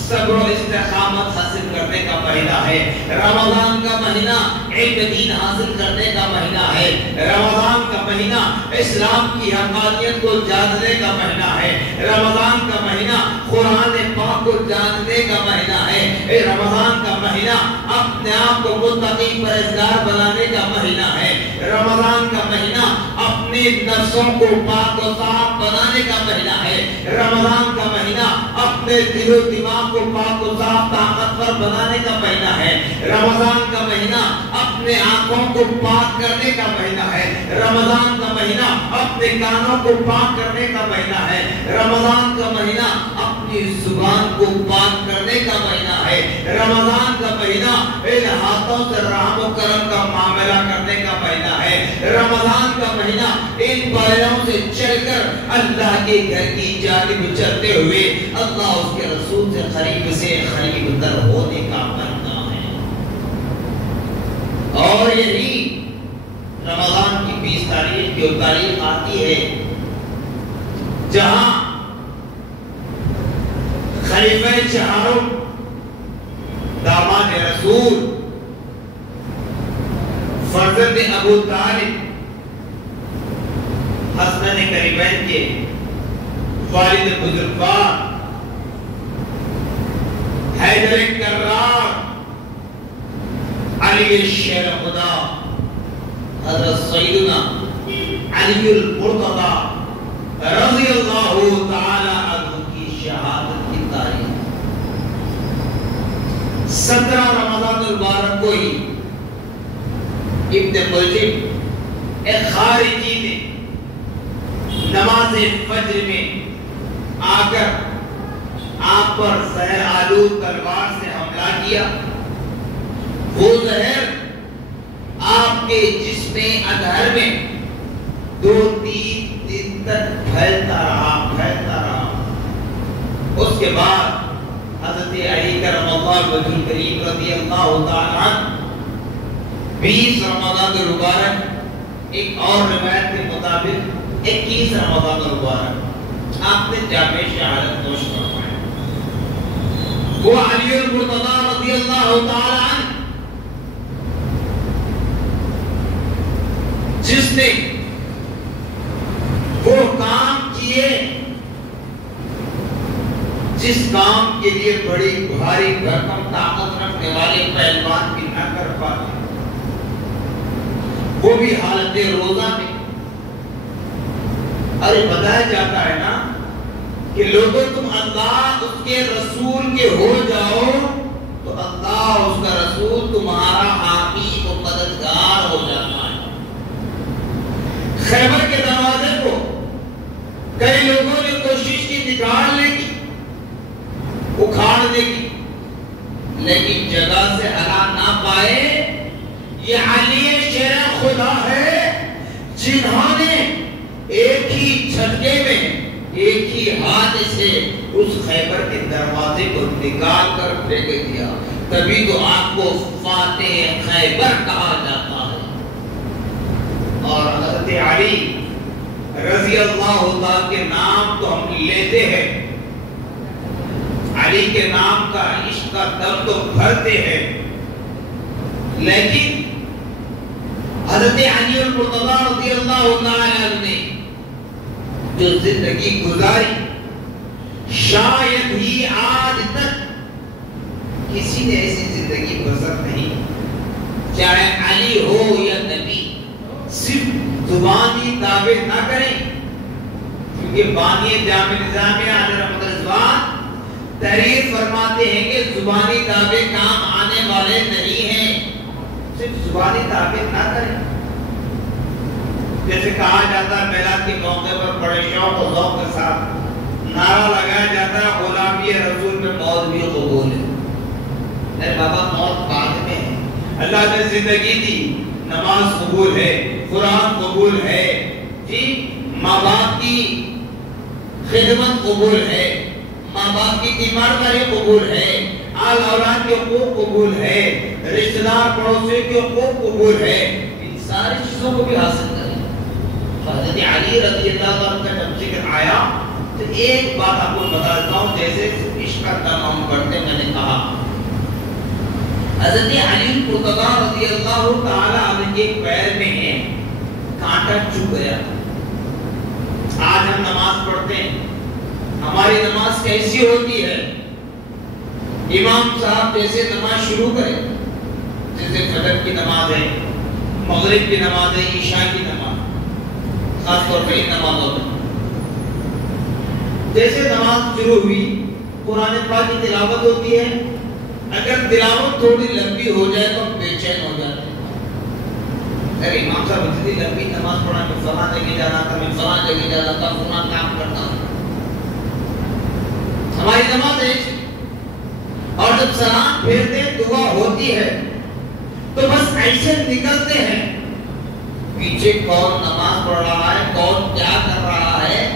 صبر و استقامت حاصل کرنے کا مہینہ ہے، رمضان کا مہینہ علم دین حاصل کرنے کا مہینہ ہے، رمضان کا مہینہ اسلام کی حقانیت کو جاننے کا مہینہ ہے، رمضان کا مہینہ قرآن پاک کو جاننے کا مہینہ ہے، رمضان کا مہینہ اپنے آپ کو متقی پرہیزگار بنانے کا مہینہ ہے، رمضان کا مہینہ اپنے نفسوں کو پاک و صاف بنانے کا مہینہ ہے، رمضان کا مہینہ اپنے دل و دماغ کو پاک و صاف طاقتور بنانے کا مہینہ ہے، رمضان کا مہینہ اپنے آنکھوں کو پاک کرنے کا مہینہ ہے، رمضان کا مہینہ اپنے کانوں کو پاک کرنے کا مہینہ ہے، رمضان کا مہینہ اپنی زبان کو پاک کرنے کا مہینہ ہے، رمضان کا مہینہ ان ہاتھوں سے رحم و کرم کا معاملہ کرنے کا مہینہ ہے، رمضان کا مہینہ ان پایوں سے چل کر اللہ کے گھر کی جانب چلتے ہوئے اللہ اس کے رسول سے قریب تر ہونے کا مہینہ ہے۔ اور یہی رمضان کی 20 تاریخ کی تاریخ آتی ہے جہاں خلیفہ چہارم داماد رسول فرزند ابو طالب حسنین کریمین کے والد بزرگوار حیدر کرار علی شیر خدا حضرت سیدنا علی المرتضی رضی اللہ تعالی عنہ کی شہادت کی تاریخ 17 رمضان المبارک کو ہی ابن ملجم ایک خارجی نے نماز فجر میں آ کر آپ پر زہر آلود تلوار سے حملہ کیا۔ وہ زہر آپ کے جسم اطہر میں 2-3 دن تک پھیلتا رہا۔ اس کے بعد حضرت علی کرم اللہ وجہ کریم رضی اللہ تعالیٰ عنہ 20 رمضان المبارک ایک اور روایت کے مطابق 21 رمضان المبارک آپ نے جامع شہادت نوش فرمایا۔ وہ علی المرتضی رضی اللہ تعالیٰ عنہ جس نے وہ کام کیے جس کام کے لیے بڑی بھاری بھرکم طاقت رکھنے والے پہلوان بھی نہ کر پاتے، وہ بھی حالت روزہ میں۔ اور بتایا جاتا ہے نا کہ لوگوں تم اللہ اس کے رسول کے ہو جاؤ تو اللہ اس کا رسول تمہارا حامی و مددگار ہو جاتا ہے۔ خیبر کے دروازے کو کئی لوگوں نے کوشش کی نکالنے کی، اکھاڑنے کی، لیکن جگہ سے ہلا نہ پائے۔ یہ علی شیر خدا ہے جنہوں نے ایک ہی جھٹکے میں ایک ہی ہاتھ سے اس خیبر کے دروازے کو نکال کر پھینک دیا، تبھی تو آپ کو فاتح خیبر کہا جاتا ہے۔ اور حضرت علی رضی اللہ عنہ کے نام تو ہم لیتے ہیں، علی کے نام کا عشق کا دم تو بھرتے ہیں، لیکن حضرت علی المرتضی رضی اللہ تعالیٰ عنہ نے جو زندگی گزاری شاید ہی آج تک کسی نے ایسی زندگی بسر نہیں، چاہے علی ہو یا نبی، صرف زبانی دعوے نہ کریں، کیونکہ بانی جامع نظامیہ حضرت رحمت رضوان تحریر فرماتے ہیں کہ زبانی دعوے کام آنے والے نہیں ہیں، صرف زبانی دعوے نہ کریں۔ جیسے کہا جاتا ہے میلاد کے موقع پر بڑے شوق و ذوق کے ساتھ نعرہ لگایا جاتا ہے غلامی رسول میں موت بھی قبول ہے۔ اے بابا موت بعد میں ہے، اللہ نے زندگی دی، نماز قبول ہے، قرآن قبول ہے، جی ماں باپ کی خدمت قبول ہے، ماں باپ کی تیمارداری قبول ہے، آل اولاد کے حقوق قبول ہے، رشتہ دار پڑوسی کے حقوق قبول ہے، ان ساری چیزوں کو بھی حاصل کریں۔ حضرت علی رضی اللہ عنہ کا جب ذکر آیا تو ایک بات آپ کو بتا دیتا ہوں، جیسے عشق کا کام کرتے میں نے کہا، حضرت علی مرتضی رضی اللہ تعالی عنہ کے پیر میں کانٹا چبھ گیا۔ آج ہم نماز پڑھتے ہیں، ہماری نماز کیسی ہوتی ہے؟ امام صاحب جیسے نماز شروع کریں، جیسے فجر کی نماز ہے، مغرب کی نماز ہے، عشاء کی نماز، خاص طور پہ نماز ہوتی ہے، جیسے نماز شروع ہوئی قرآن پاک کی تلاوت ہوتی ہے، اگر تلاوت تھوڑی لمبی ہو جائے تو ہم بے چین ہو جاتے ہیں۔ اگر امام صاحب اتنی لمبی نماز پڑھا کہ فلاں جگہ جانا تھا، میں فلاں جگہ جانا تھا، فلاں کام کرتا ہوں، ہماری نماز ایسی، اور جب سلام پھیرتے دعا ہوتی ہے تو بس ایسے نکلتے ہیں، پیچھے کون نماز پڑھ رہا ہے، کون کیا کر رہا ہے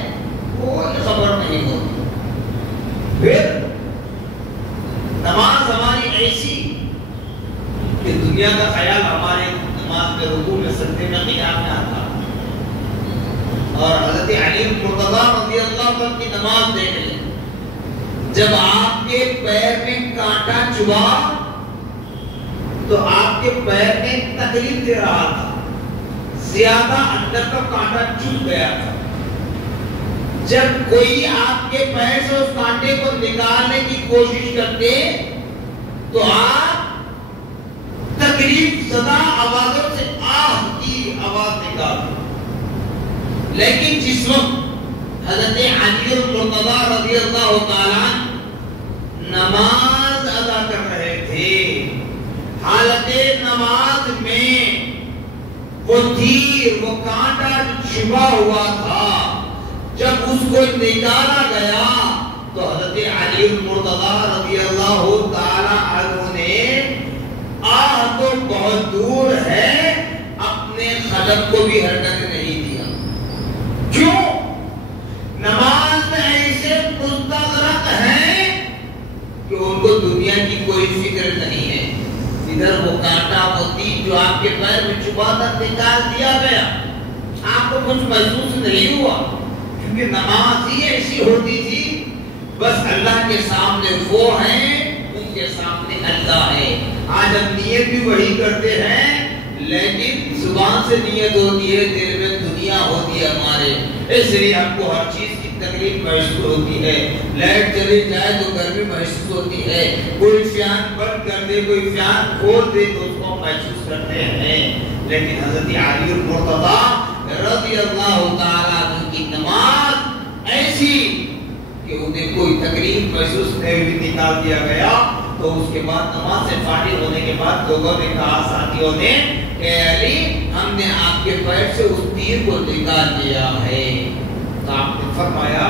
کوئی خبر نہیں ہوتی۔ پھر نماز ہماری ایسی کہ دنیا کا خیال ہمارے نماز میں رکوع میں سجدے میں قیام میں آتا، اور حضرت علی مرتضی رضی اللہ عنہ کی نماز دیکھ لیں، جب آپ کے پیر میں کانٹا چبھا تو آپ کے پیر میں تکلیف دے رہا تھا، زیادہ اندر کا کانٹا چبھ گیا تھا۔ جب کوئی آپ کے پیر سے اس کانٹے کو نکالنے کی کوشش کرتے تو آپ تکلیف زدہ آوازوں سے آہ کی آواز نکالتے، لیکن جس وقت حضرت علی مرتضی رضی اللہ تعالیٰ نماز ادا کر رہے تھے، حالت نماز میں وہ تیر، وہ کانٹا چھپا ہوا تھا، جب اس کو نکالا گیا تو حضرت علی مرتضی رضی اللہ تعالی عنہ نے آہ تو بہت دور ہے اپنے قلب کو بھی حرکت نہیں دیا۔ کیوں؟ نماز میں ایسے مستغرق ہیں کہ ان کو دنیا کی کوئی فکر نہیں ہے۔ ادھر وہ کانٹا، وہ تیر جو آپ کے پیر میں چھپا تھا نکال دیا گیا، آپ کو کچھ محسوس نہیں ہوا، کیونکہ نماز ہی ایسی ہوتی تھی، بس اللہ کے سامنے وہ ہیں، ان کے سامنے اللہ ہے۔ آج ہم نیت بھی وہی کرتے ہیں، لیکن زبان سے نیت ہوتی ہے، دل میں دنیا ہوتی ہے ہمارے، اس لیے آپ کو ہر چیز کی تکلیف محسوس ہوتی ہے، لائٹ چلی جائے تو گرمی محسوس ہوتی ہے، کوئی فیان بند کر دے، کوئی فیان کھول دے تو اس کو محسوس کرتے ہیں۔ لیکن حضرت علی مرتضی رضی اللہ تعالیٰ عنہ کی نماز ایسی کہ انہیں کوئی تکلیف محسوس نہیں ہوئی، نکال دیا گیا۔ تو اس کے بعد نماز سے فارغ ہونے کے بعد لوگوں نے کہا، ساتھیوں نے، کہ علی ہم نے آپ کے پیر سے اس تیر کو نکال دیا ہے۔ تو آپ نے فرمایا،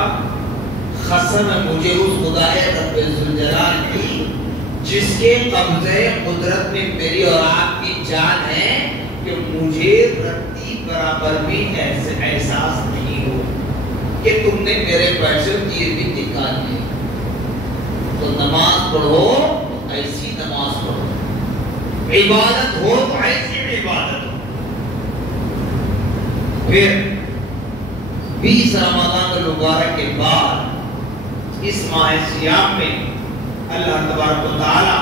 قسم مجھے اس خدا رب ذوالجلال کی جس کے قبضے قدرت میں میری اور آپ کی جان ہے، کہ مجھے رتی برابر بھی احساس نہیں ہو کہ تم نے میرے پیر سے تیر بھی نکال دیا۔ تو نماز پڑھو ایسی نماز پڑھو، عبادت ہو تو ایسی عبادت ہو۔ پھر 20 رمضان المبارک کے بعد اس ماہ سیام میں اللہ تبارک و تعالی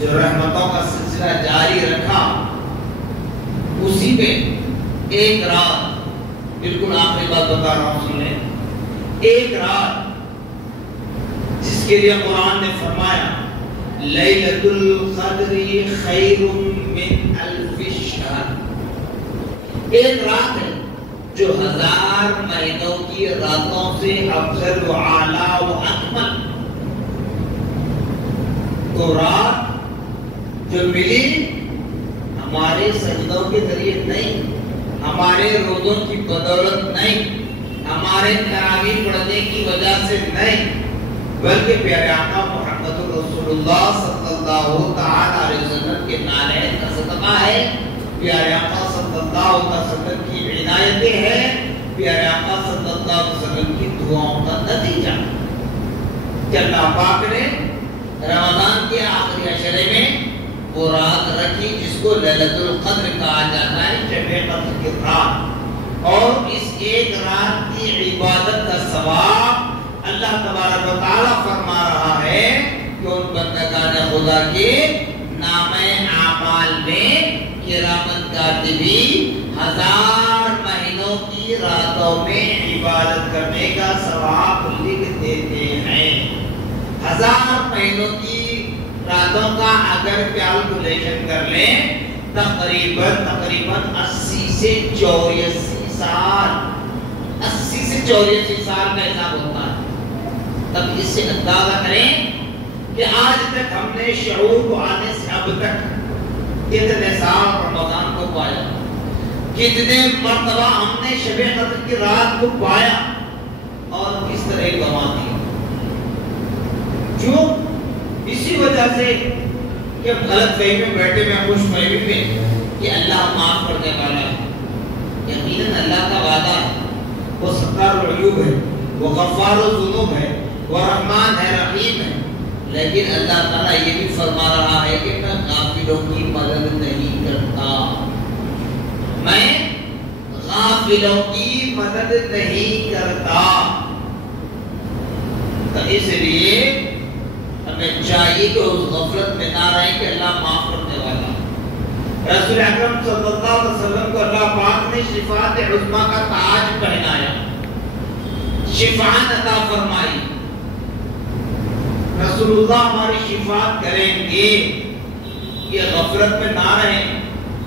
جو رحمتوں کا سلسلہ جاری رکھا، اسی میں ایک رات، بالکل آخری بات بتا رہا ہوں سنیں، ایک رات جس کے لیے قرآن نے فرمایا لیلۃ القدر خیر من الف شہر، ایک رات ہے جو 1000 مہینوں کی راتوں سے افضل و اعلیٰ و اکمل. تو رات جو ملی ہمارے سجدوں کے ذریعے نہیں، ہمارے روزوں کی بدولت نہیں، ہمارے تراویح پڑھنے کی وجہ سے نہیں، بلکہ پیارے آقا محمد رسول اللہ صلی اللہ تعالی علیہ وسلم کے نالین کا صدقہ ہے، پیارے آقا صلی اللہ علیہ وسلم کی عنایتیں ہیں، پیارے آقا صلی اللہ علیہ وسلم کی دعاؤں کا نتیجہ کہ اللہ پاک نے رمضان کے آخری عشرے میں وہ رات رکھی جس کو لیلۃ القدر کہا جاتا ہے، شب قدر کی رات. اور اس ایک رات کی عبادت کا ثواب اللہ تبارک و تعالیٰ فرما رہا ہے کہ ان بندگان خدا کے نامہ اعمال میں کرامت کاتبین 1000 مہینوں کی راتوں میں عبادت کرنے کا ثواب لکھ دیتے ہیں. 1000 مہینوں کی راتوں کا اگر کیلکولیشن کر لیں تقریباً 80 سے 84 سال 80 سے 84 سال کا حساب ہوتا ہے. تب اس سے اندازہ کریں کہ آج تک ہم نے شعور کو آنے سے اب تک کتنے سال رمضان کو پایا، کتنے مرتبہ ہم نے شب قدر کی رات کو پایا اور کس طرح گنوا دیا. کیوں؟ اسی وجہ سے کہ غلط فہمی میں بیٹھے میں خوش فہمی میں کہ اللہ معاف کرنے والا ہے. یقیناً اللہ کا وعدہ ہے، وہ ستار العیوب ہے، وہ غفار الذنوب ہے، وہ رحمان ہے، رحیم ہے. لیکن اللہ تعالیٰ یہ بھی فرما رہا ہے کہ میں غافلوں کی مدد نہیں کرتا، میں غافلوں کی مدد نہیں کرتا. تو اس لیے ہمیں چاہیے کہ اس غفلت میں نہ رہیں کہ اللہ معاف کرنے والا. رسول اکرم صلی اللہ علیہ وسلم کو اللہ پاک نے شفاعت عظمی کا تاج پہنایا، شفاعت عطا فرمائی. رسول اللہ ہماری شفاعت کریں گے، یہ غفلت میں نہ رہیں،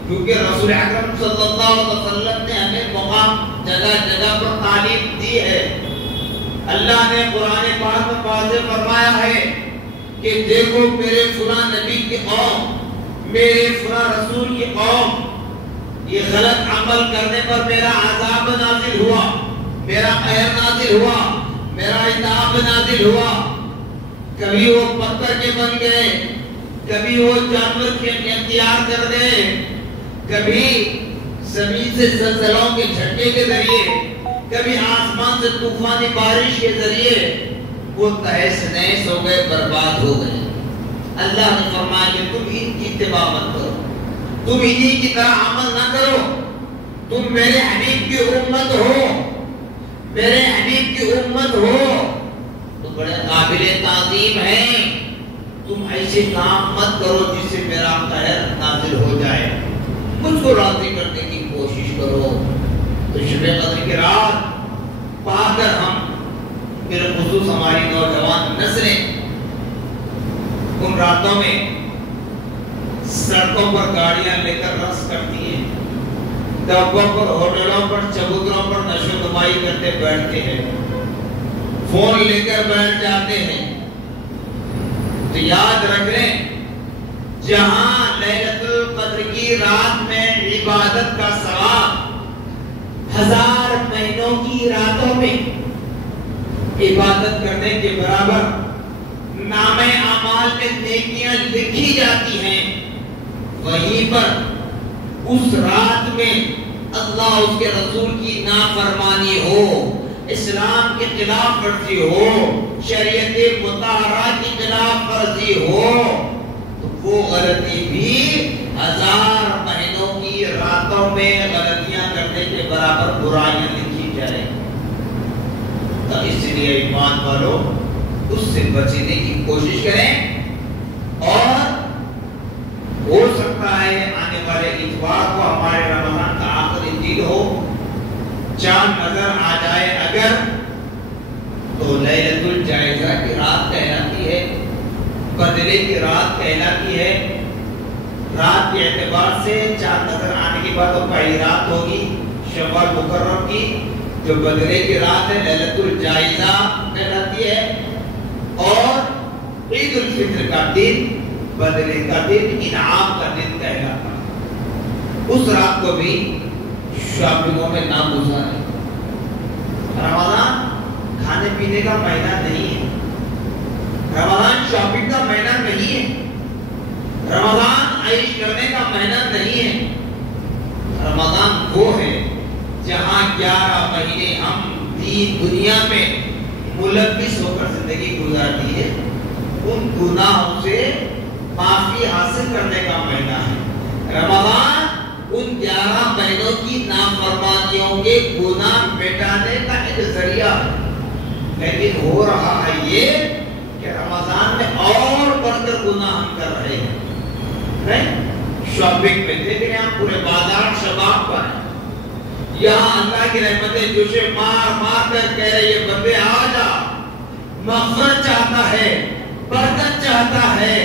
کیونکہ رسول اکرم صلی اللہ علیہ وسلم نے ہمیں مقام جگہ جگہ پر تعلیم دی ہے. اللہ نے قرآن پاک میں واضح فرمایا ہے کہ دیکھو میرے فلاں نبی کی قوم، میرے فلاں رسول کی قوم، یہ غلط عمل کرنے پر میرا عذاب نازل ہوا، میرا قہر نازل ہوا، میرا عذاب نازل ہوا. کبھی وہ پتھر کے بن گئے، کبھی وہ جانور کے اختیار کر گئے، کبھی زمین سے زلزلوں کے جھٹکے کے ذریعے، کبھی آسمان سے طوفانی بارش کے ذریعے وہ تہس نہس ہو گئے، برباد ہو گئے. اللہ نے فرمایا کہ تم ان کی اتباع مت کرو، تم انہی کی طرح عمل نہ کرو، تم میرے حبیب کی امت ہو، میرے حبیب کی امت ہو تو بڑے قابل تعظیم ہیں. تم ایسے کام مت کرو جس سے میرا قہر نازل ہو جائے، مجھ کو راضی کرنے کی کوشش کرو. تو شب قدر کی رات پا کر ہم بالخصوص ہماری نوجوان نسلیں ان راتوں میں سڑکوں پر گاڑیاں لے کر رقص کرتی ہیں، ڈبوں پر، ہوٹلوں پر، چبوتروں پر نشو نمائی کرتے بیٹھتے ہیں، فون لے کر بیٹھ جاتے ہیں. تو یاد رکھ لیں جہاں لیلۃ القدر کی رات میں عبادت کا ثواب 1000 مہینوں کی راتوں میں عبادت کرنے کے برابر نامہ اعمال میں نیکیاں لکھی جاتی ہیں، وہیں پر اس رات میں اللہ اس کے رسول کی نافرمانی ہو، اسلام کی خلاف ورزی ہو، شریعت مطہرہ کی خلاف ورزی ہو، تو وہ غلطی بھی 1000 مہینوں کی راتوں میں غلطیاں کرنے کے برابر برائیاں لکھی جائیں. تو اس لیے ایمان والو اس سے بچنے کی کوشش کریں. اور ہو سکتا ہے آنے والے اتوار کو ہمارے رمضان کا آخری دن ہو، چاند نظر آ جائے اگر، تو لیلۃ الجائزہ کی رات کہلاتی ہے، بدلے کی رات کہلاتی ہے. رات کے اعتبار سے چاند نظر آنے کے بعد تو پہلی رات ہوگی شوال مکرم کی، جو بدلے کی رات ہے لیلۃ الجائزہ کہلاتی ہے، اور عید الفطر کا دن بدلے کا دن، انعام کا دن کہلاتا ہے۔ اس رات کو بھی شاپنگوں میں نہ گزارے۔ رمضان کھانے پینے کا مہینہ نہیں ہے، رمضان شاپنگ کا مہینہ نہیں ہے، رمضان عیش کرنے کا مہینہ نہیں ہے۔ رمضان وہ ہے جہاں 11 مہینے ہم دین دنیا میں ملوث ہو کر زندگی گزارتی ہے، ان گناہوں سے معافی حاصل کرنے کا مہینہ ہے۔ رمضان ان 11 مہینوں کی نافرمانیوں کے گناہ مٹانے کا ایک ذریعہ ہے، لیکن ہو رہا ہے یہ کہ رمضان میں اور بڑھ کر گناہ ہم کر رہے ہیں۔ شاپنگ میں دیکھ رہے ہیں پورے بازار شباب پر ہے، یہاں اللہ کی رحمتیں جوشے مار مار کر کہہ رہے یہ بندے آ جا، مغفرت چاہتا ہے، برکت چاہتا ہے،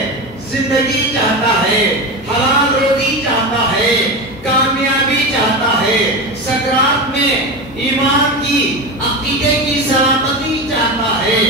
زندگی چاہتا ہے، حلال روزی چاہتا ہے، کامیابی چاہتا ہے، سکرات میں ایمان کی عقیدے کی سلامتی چاہتا ہے،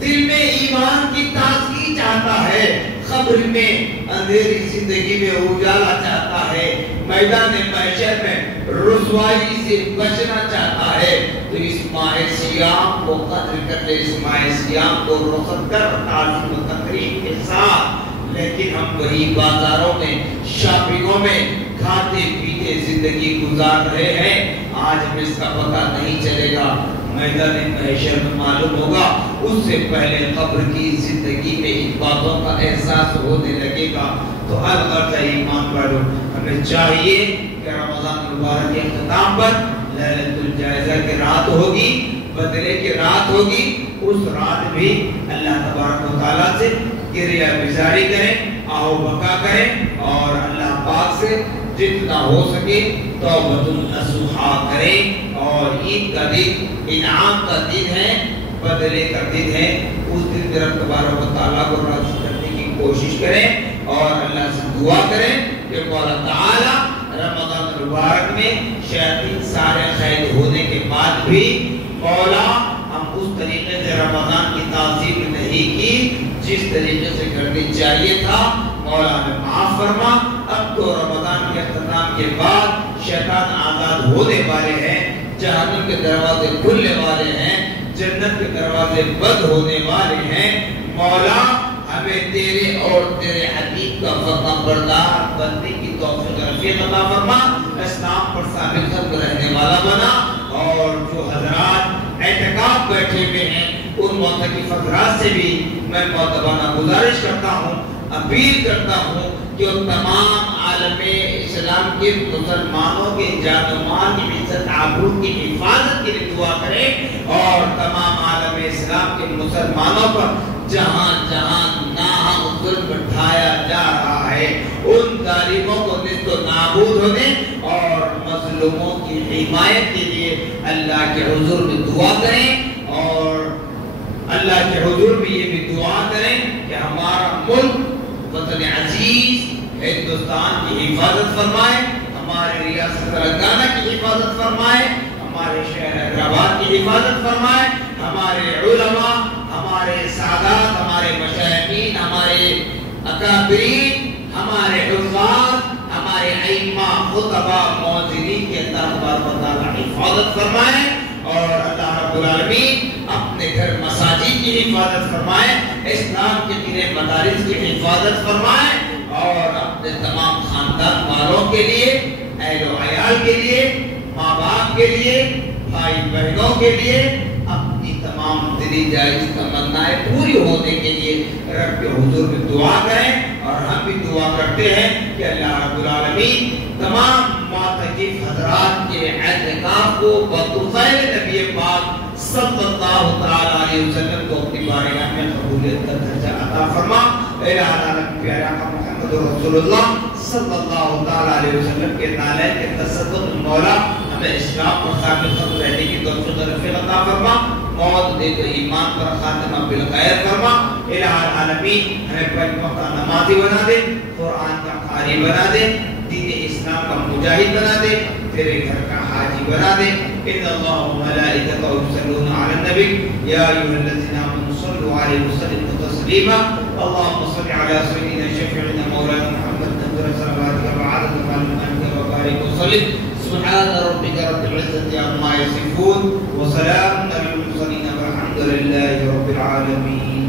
دل میں ایمان کی تازگی چاہتا ہے، قبر میں اندھیری زندگی میں اجالا چاہتا ہے، میدان محشر میں رسوائی سے بچنا چاہتا ہے، تو اس ماہ سیام کو قدر کر لے، اس ماہ سیام کو رخصت کر تعظیم و تقریب کے ساتھ۔ لیکن ہم وہی بازاروں میں شاپنگوں میں کھاتے پیتے زندگی گزار رہے ہیں، آج ہمیں اس کا پتہ نہیں چلے گا، میدان محشر میں معلوم ہوگا، اس سے پہلے قبر کی زندگی میں ان باتوں کا احساس ہونے لگے گا۔ تو الغرض ایمان والو، ہمیں چاہیے کہ رمضان المبارک کے اختتام پر لیلۃ الجائزہ کی رات ہوگی، بدلے کی رات ہوگی، اس رات بھی اللہ تبارک و تعالیٰ سے گریہ گزاری کریں، آہو بکا کریں، اور اللہ پاک سے جتنا ہو سکے توبۃ نصوحہ کریں۔ اور عید کا دن انعام کا دن ہے، بدلے کا دن ہے، اس دن رب تبارک و تعالیٰ کو راضی کرنے کی کوشش کریں اور اللہ سے دعا کریں کہ مولا تعالیٰ رمضان المبارک میں شیاطین سارے قید ہونے کے بعد بھی مولا ہم اس طریقے سے رمضان کی تعظیم نہیں کی جس طریقے سے کرنی چاہیے تھا، مولا نے معاف فرما۔ اب تو رمضان کے اختتام کے بعد شیطان آزاد ہونے والے ہیں، جہنم کے دروازے کھلنے والے ہیں، جنت کے دروازے بند ہونے والے ہیں۔ مولا ہمیں تیرے اور تیرے حبیب کا فرما بردار بننے کی توفیق رفیق عطا فرما، اسلام پر ثابت قدم رہنے والا بنا، اور جو حضرات اعتکاف بیٹھے ہوئے ہیں ان معتکف حضرات سے بھی میں معتبانہ گزارش کرتا ہوں، اپیل کرتا ہوں کہ تمام عالم اسلام کے مسلمانوں کے جان و مال کی عزت آبرو کی حفاظت کے لیے دعا کریں، اور تمام عالم اسلام کے مسلمانوں پر جہاں جہاں ناحق ظلم ڈھایا جا رہا ہے ان ظالموں کو نیست و نابود ہونے اور مظلوموں کی حمایت کے لیے اللہ کے حضور میں دعا کریں، اور اللہ کے حضور میں یہ بھی دعا کریں کہ ہمارا ملک وطن عزیز ہندوستان کی حفاظت فرمائے، ہمارے ریاست تلنگانہ کی حفاظت فرمائے، ہمارے شہر حیدرآباد کی حفاظت فرمائے، ہمارے علماء، ہمارے سادات، ہمارے مشائخین، ہمارے اکابرین، ہمارے حفاظ، ہمارے ائمہ، خطبہ، موذنین کے اللہ تبارک و تعالی حفاظت فرمائے، اور اللہ رب العالمین اپنے گھر مساجد کی حفاظت فرمائے، اسلام کے قلعے مدارس کی حفاظت فرمائے، اور اپنے تمام خاندان والوں کے لیے، اہل و عیال کے لیے، ماں باپ کے لیے، بھائی بہنوں کے لیے، اپنی تمام دلی جائز تمنائیں پوری ہونے کے لیے رب کے حضور میں دعا کریں، اور ہم بھی دعا کرتے ہیں کہ اللہ رب العالمین تمام معتکف حضرات کے اعتکاف کو بطفیل نبی پاک صلی اللہ تعالی علیہ وسلم کو اپنی بارگاہ میں قبولیت کا درجہ عطا فرما۔ اے العالمین پیارا محمد رسول اللہ صلی اللہ تعالی علیہ وسلم کے نالے کے تصدق مولا ہمیں اسلام پر ثابت قدم رہنے کی توفیق رفیق عطا فرما، موت دے تو ایمان پر خاتمہ بالخیر فرما۔ الہ العالمین ہمیں پنج وقت نمازی بنا دے، قرآن کا قاری بنا دے، دین اسلام کا مجاہد بنا دے، تیرے گھر کا حاجی بنا دے۔ ان اللہ و ملائکتہ یصلون علی النبی یا ایھا الذین آمنوا صلوا علیہ وسلموا تسلیما اللهم صل علی سیدنا شفیعنا مولانا محمد نور صلواتک وعدد معلوماتک وبارک وسلم سبحان ربک رب العزة عما یصفون وسلام علی المرسلین والحمد للہ رب العالمین۔